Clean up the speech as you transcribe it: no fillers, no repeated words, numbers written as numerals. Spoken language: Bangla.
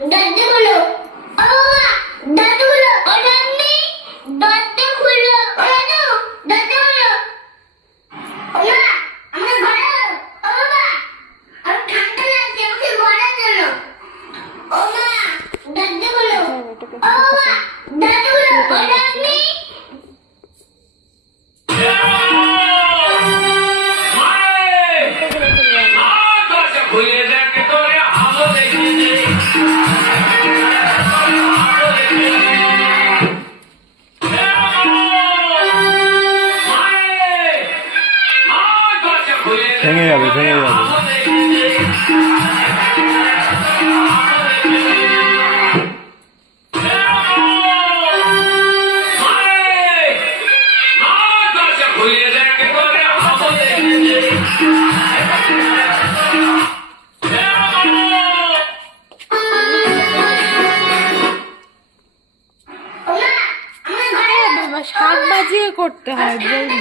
দাদুগুলো ও বাবা দাদুগুলো ও নান্নি দাদুগুলো ও দাদু দাদুগুলো ও মা আমার ঘরে ও বাবা আর ঠান্ডা লাগছে আমাকে ঘরে চলো ও মা দাদুগুলো ও বাবা দাদুগুলো ও নান্নি ভেঙে যাবে ভেঙে যাবে। বাবা 7 বাজিয়ে করতে হয় বৌদি।